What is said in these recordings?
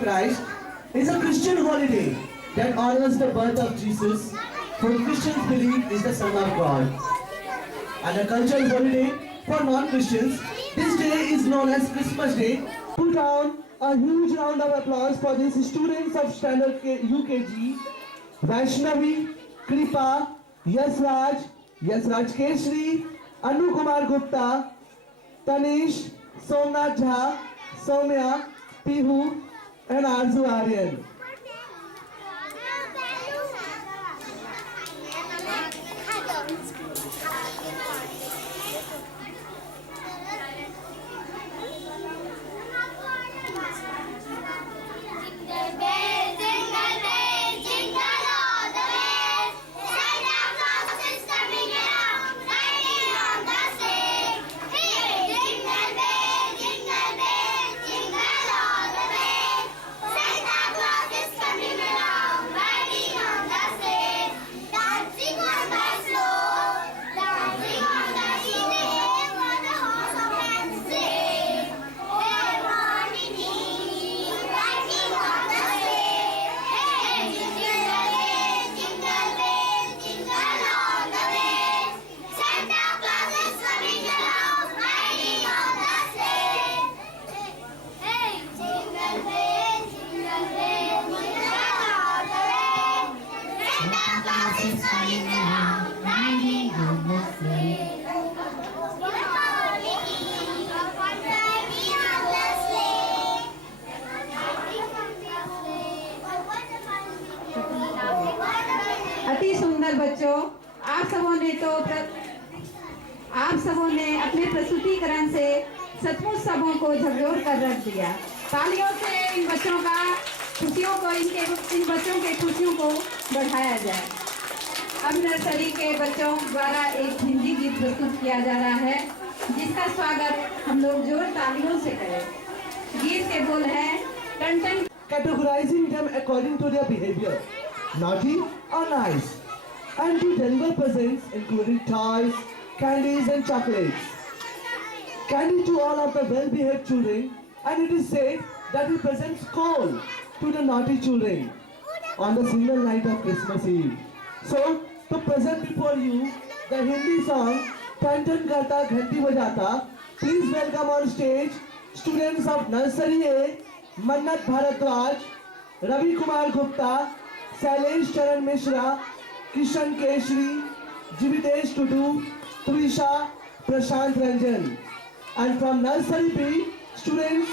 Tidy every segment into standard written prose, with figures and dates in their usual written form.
Christ is a Christian holiday that honors the birth of Jesus, whom Christians believe is the Son of God. And a cultural holiday for non-Christians, this day is known as Christmas Day. Put down a huge round of applause for these students of Standard UKG, Vaishnavi, Kripa, Yasraj Keshri, Anu Kumar Gupta, Tanish, Somnath Jha, Soumya, Pihu, and Arzu Aryan. अति सुंदर बच्चों, आप सबों ने अपने प्रस्तुतिकरण से सचमुच सबों को झकझोर कर रख दिया। तालियों से इन बच्चों के खुशियों को बढ़ाया जाए। अब नर्सरी के बच्चों द्वारा एक हिंदी गीत प्रस्तुत किया जा रहा है, जिसका स्वागत हम लोग जोर तालियों से करें। गीत के बोल है टन टन। Categorizing them according to their behavior, naughty or nice, and to deliver presents including toys, candies and chocolates. Candy to all of the well-behaved children, and it is said that he presents coal to the naughty children on the single night of Christmas Eve. So, to present before you the Hindi song Tan Tan Karta Ghanti Bajata, please welcome on stage students of Nursery A, Mannat Bharadwaj, Ravi Kumar Gupta, Sailesh Charan Mishra, Kishan Keshri, Jivitesh Tudu, Turisha, Prashant Ranjan. And from Nursery B, students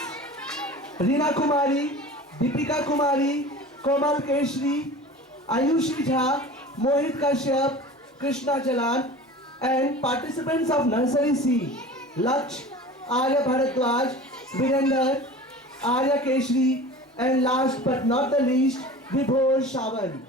Reena Kumari, Deepika Kumari, Komal Keshri, Ayushi Jha, Mohit Kashyap, Krishna Jalan, and participants of Nursery C, Laksh, Arya Bharadwaj, Virender, Arya Keshri, and last but not the least, Vibhor Shavan.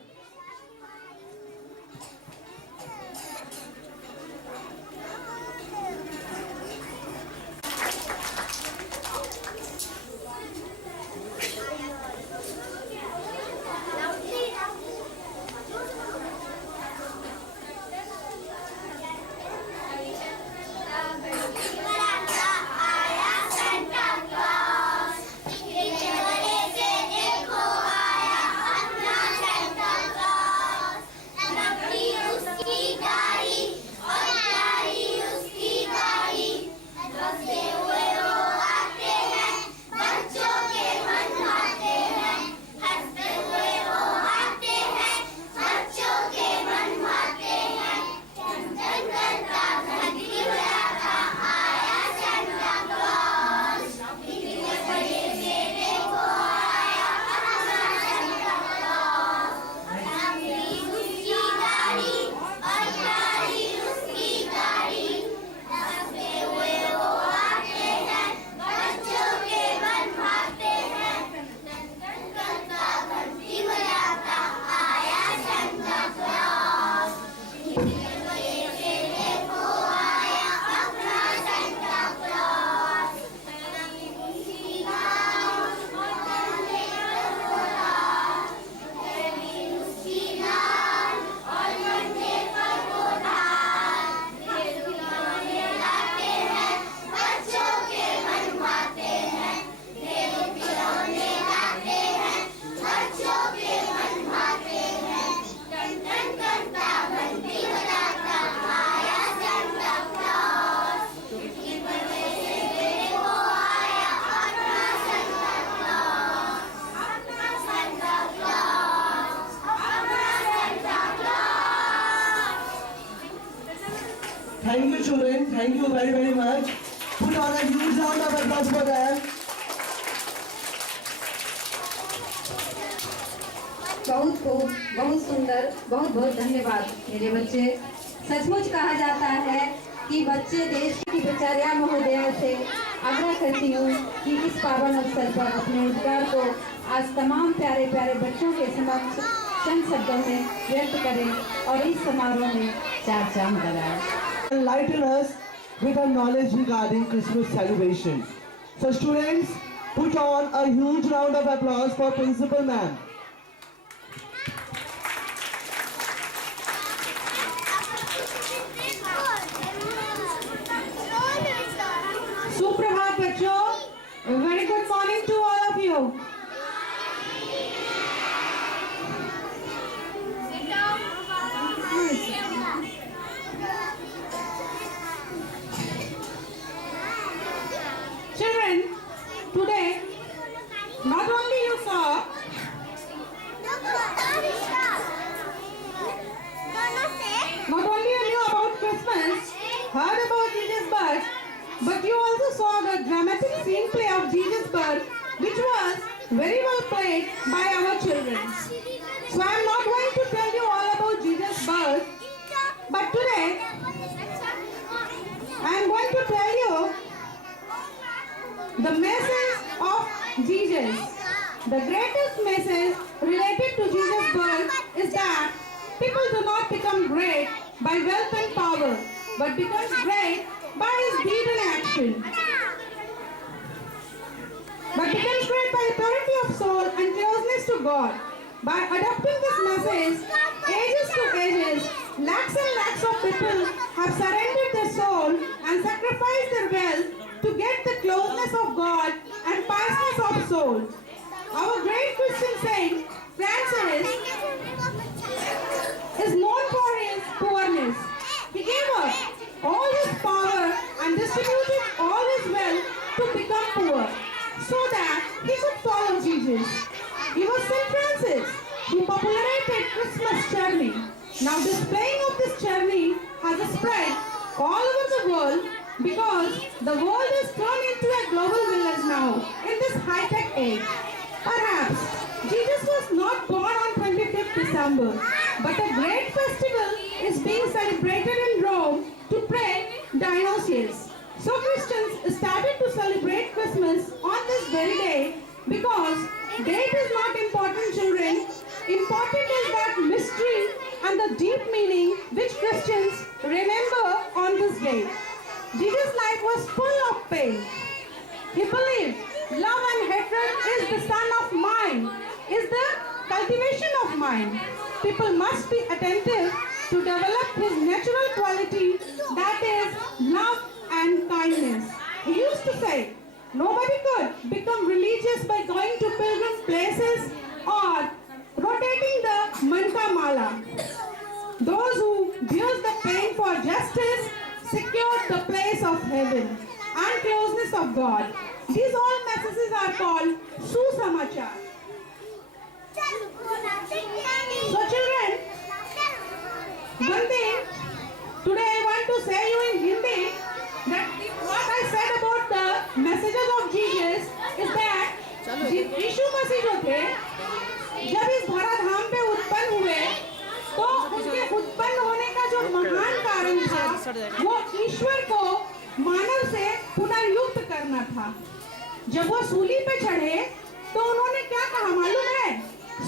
देखो आया अपना Thank you, children. Thank you very, very much. Put on a huge round of applause for them. बहुत खूब, बहुत सुंदर, बहुत बहुत धन्यवाद मेरे बच्चे। सचमुच कहा जाता है कि बच्चे देश की प्राचार्या महोदया से आग्रह करती हूँ कि इस पावन अवसर पर अपने उद्गार को आज तमाम प्यारे प्यारे बच्चों के समक्ष चंद शब्दों में व्यक्त करें और इस समारोह में चार चांद लगाएं। Enlighten us with our knowledge regarding Christmas celebration. So students, put on a huge round of applause for Principal Ma'am. सुप्रभात बच्चों, very good morning to all of you. Children, today not only you saw not only you knew about Christmas, heard about Jesus' birth, but you also saw the dramatic scene play of Jesus' birth, which was very well played by our children. So I am not going to tell you all about Jesus' birth, but today I am going to tell you the message of Jesus. The greatest message related to Jesus' birth is that people do not become great by wealth and power, but becomes great by his deed and action. But becomes great by purity of soul and closeness to God. By adopting this message, ages to ages, lakhs and lakhs of people have surrendered their soul and sacrificed their wealth to get the closeness of God and piousness of soul. Our great Christian saint, Francis, is known for his poorness. He gave up all his power and distributed all his wealth to become poor, so that he could follow Jesus. He was Saint Francis who popularized Christmas journey. Now displaying of this journey has spread all over the world because the world is turned into a global village now in this high-tech age. Perhaps Jesus was not born on 25th December, but a great festival is being celebrated in Rome to pray Dionysius. So Christians started to celebrate Christmas on this very day because date is not important, children. Important is that mystery and the deep meaning which Christians remember on this day. Jesus' life was full of pain. He believed love and hatred is the son of mind, is the cultivation of mind. People must be attentive to develop his natural quality, that is love and kindness. He used to say, nobody could become religious by going to pilgrim places or rotating the Manka Mala. Those who bears the pain for justice secure the place of heaven and closeness of God. These all messages are called Susamachar. So children, one thing today I want to say you in Hindi that what I said about the messages of Jesus is that यीशु मसीह जो थे जब इस धराधाम पे उत्पन्न हुए तो उनके उत्पन्न होने का जो महान कारण था वो ईश्वर को मानव से पुनर्युक्त करना था। जब वो सूली पे चढ़े तो उन्होंने क्या कहा मालूम है?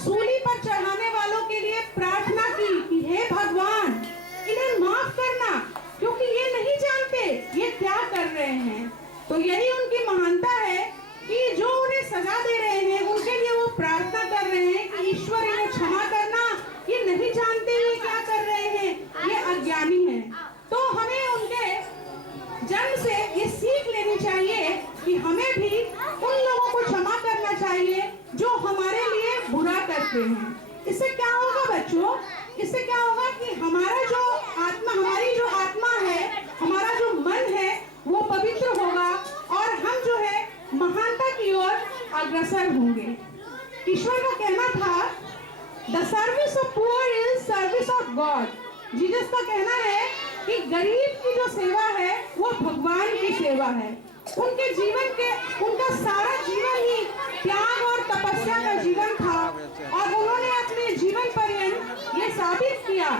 सूली पर चढ़ाने वालों के लिए प्रार्थना की कि हे भगवान इन्हें माफ करना क्योंकि ये नहीं जानते ये क्या कर रहे हैं। तो यही उनकी महानता है कि जो उन्हें सजा दे रहे हैं उनके लिए वो प्रार्थना कर रहे हैं कि ईश्वर इन्हें क्षमा करना, ये नहीं जानते ये क्या कर रहे हैं, ये अज्ञानी हैं। तो हमें उनके जन्म से ये सीख लेनी चाहिए कि हमें भी उन लोगों को क्षमा करना चाहिए जो हमारे लिए बुरा करते हैं। इससे क्या होगा बच्चों? इससे क्या होगा कि हमारा जो आत्मा, हमारी जो आत्मा है, हमारा जो मन है वो पवित्र होगा और हम जो है महानता की ओर अग्रसर होंगे। ईश्वर का कहना था, The service of poor is service of God. Jesus का कहना है कि गरीब की जो सेवा है वो भगवान की सेवा है। उनका सारा जीवन ही त्याग और तपस्या का जीवन था और उन्होंने अपने जीवन पर्यंत ये साबित किया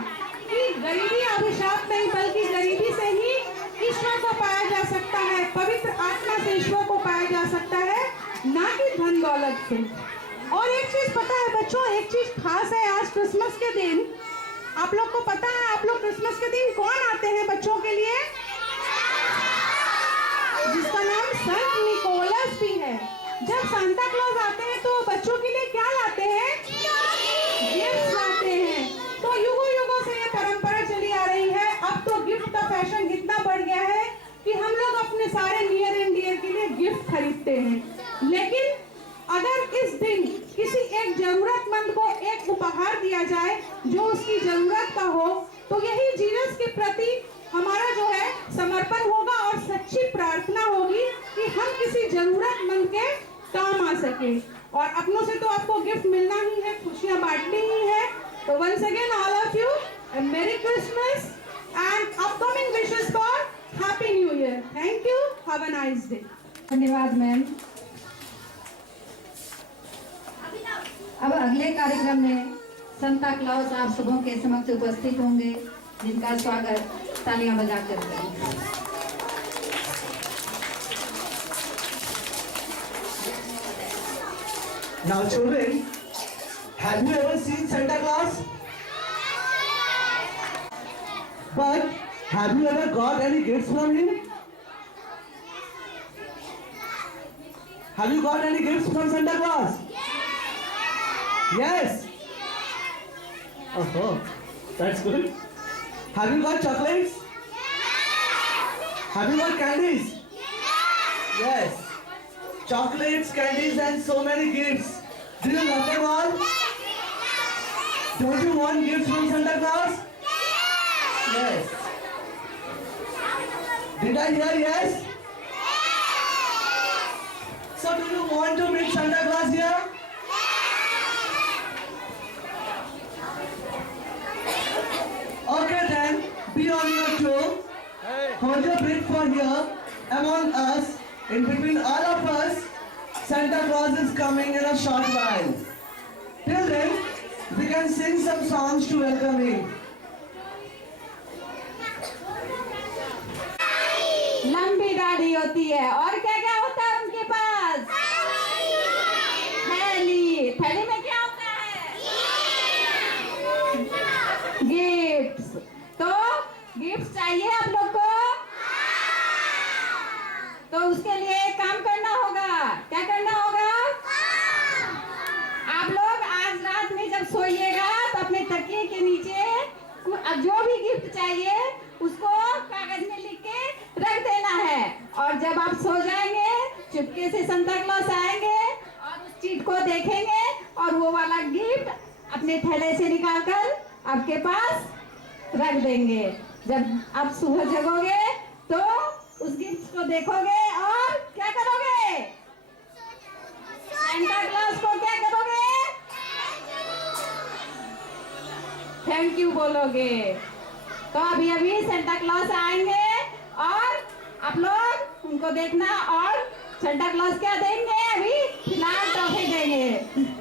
कि गरीबी अभिशाप नहीं, बल्कि गरीबी से ही ईश्वर को पाया जा सकता है, पवित्र आत्मा से ईश्वर को पाया जा सकता है, ना कि धन दौलत से। और एक चीज पता है बच्चों, एक चीज खास है, आज क्रिसमस के दिन आप लोग को पता है, आप लोग क्रिसमस के दिन कौन आते हैं बच्चों के लिए? जिसका नाम संत निकोलस भी है। जब सांता क्लॉज आते हैं तो बच्चों के लिए क्या लाते हैं? गिफ्ट लाते हैं। तो युगों युगों से ये परंपरा चली आ रही है। अब तो गिफ्ट का फैशन इतना बढ़ गया है कि हम लोग अपने सारे नियर एंड डियर के लिए गिफ्ट खरीदते हैं। लेकिन अगर इस दिन किसी एक जरूरतमंद को एक उपहार दिया जाए जो उसकी जरूरत का हो, तो यही जीसस के प्रति हमारा जो है समर्पण होगा और सच्ची प्रार्थना होगी कि हम किसी जरूरतमंद के काम आ सके। और अपनों से तो आपको गिफ्ट मिलना ही है, खुशियां बांटनी ही है। तो once again all of you a Merry Christmas and upcoming wishes for Happy New Year. Thank you. Have a nice day. धन्यवाद मैम। अब अगले कार्यक्रम में संता क्लॉज आप सबों के समक्ष उपस्थित होंगे, जिनका स्वागत तालियां बजाकर करें। Now children, have you ever seen Santa Claus? But have you ever got any gifts from him? Have you got any gifts from Santa Claus? Yes. Oh, that's good. Have you got chocolates? Have you got candies? Yes. Chocolates, candies, and so many gifts. Do you love them all? Don't you want gifts from Santa Claus? Yes. Did I hear yes? So do you want to meet Santa Claus here? Okay then, be on your toe. Hold your breath for here. Among us, in between all of us, Santa Claus is coming in a short while. Till then, we can sing some songs to welcome him. लंबी दाढ़ी होती है और क्या क्या होता है उनके पास? थैली। थैली में क्या होता है? गिफ्ट्स। तो गिफ्ट चाहिए आप लोग को? तो उसके लिए एक काम करना होगा। क्या करना होगा? आप लोग आज रात में जब सोइएगा तो अपने तकिए के नीचे जो भी गिफ्ट चाहिए उसको कागज में लिख के रख देना है। और जब आप सो जाएंगे चुपके से संता क्लॉस आएंगे और उस चीज को देखेंगे और वो वाला गिफ्ट अपने थैले से निकालकर आपके पास रख देंगे। जब आप सुबह जगोगे तो उस गिफ्ट को देखोगे और क्या करोगे? सेंटा क्लॉस को क्या करोगे? थैंक यू बोलोगे। तो अभी अभी सेंटा क्लॉस आएंगे और आप लोग उनको देखना और सेंटा क्लॉस क्या देंगे? अभी फिलहाल टॉफी देंगे।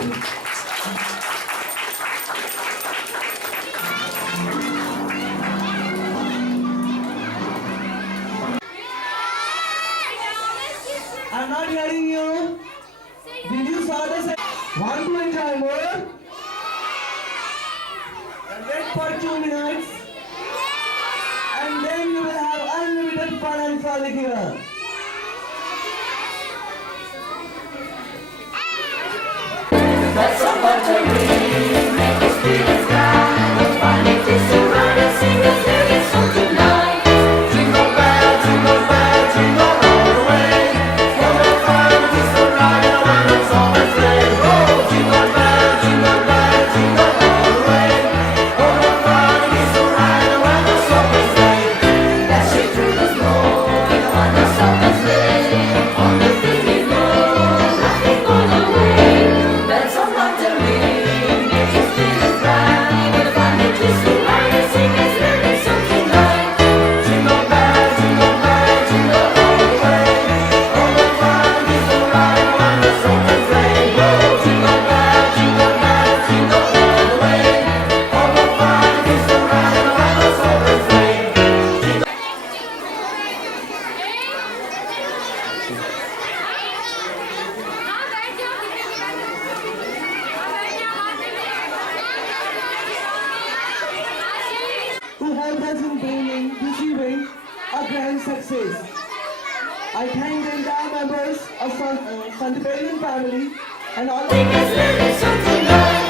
I'm not hearing you. Did you saw this? Want to enjoy more? Then wait for 2 minutes. And then you will have unlimited fun and frolic here. That's a buttery, make us feel as glad. What's fun it is to ride and sing a silly song tonight. Jingle bell, jingle all the way. What a fun it is to ride in a one-horse open sleigh. Oh, jingle bell, jingle all the way. What a fun it is to ride in a one-horse open sleigh. Dashing through the snow in a one-horse open sleigh. On the field we go, laughing all the way. That's a buttery, make us feel as glad. What fun it is to ride and sing a silly song tonight. Jingle bell, jingle all the way. Oh, what fun it is to ride in a one-horse open sleigh. Oh, jingle bell, jingle all the way. Oh, what fun it is to ride in a one-horse open sleigh. Who helped us in bringing this event a grand success. I thank the entire members of Santiparian family and all. Sing a silly song tonight.